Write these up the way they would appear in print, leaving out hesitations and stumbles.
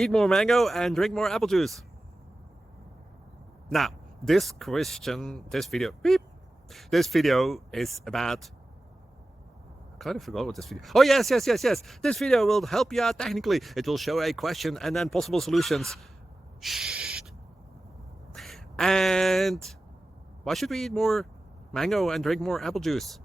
Eat more mango and drink more apple juice. Now, this video is about... I kind of forgot what this video... Oh, yes. This video will help you out technically. It will show a question and then possible solutions. Shh. And why should we eat more mango and drink more apple juice?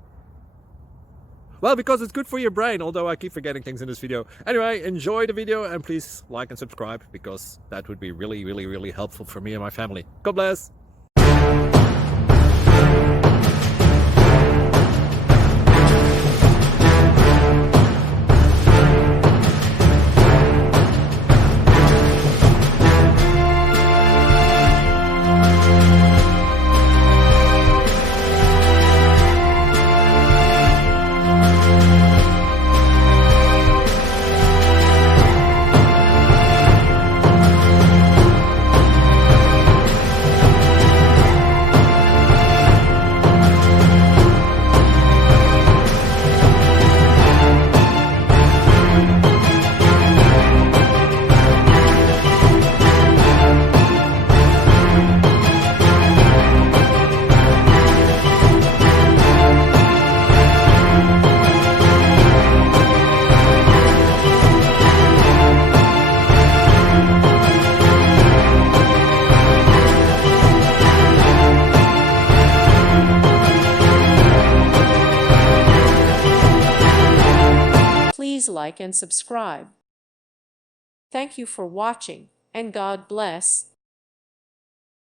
Well, because it's good for your brain, although I keep forgetting things in this video. Anyway, enjoy the video and please like and subscribe, because that would be really helpful for me and my family. God bless! Please like and subscribe. Thank you for watching, and God bless.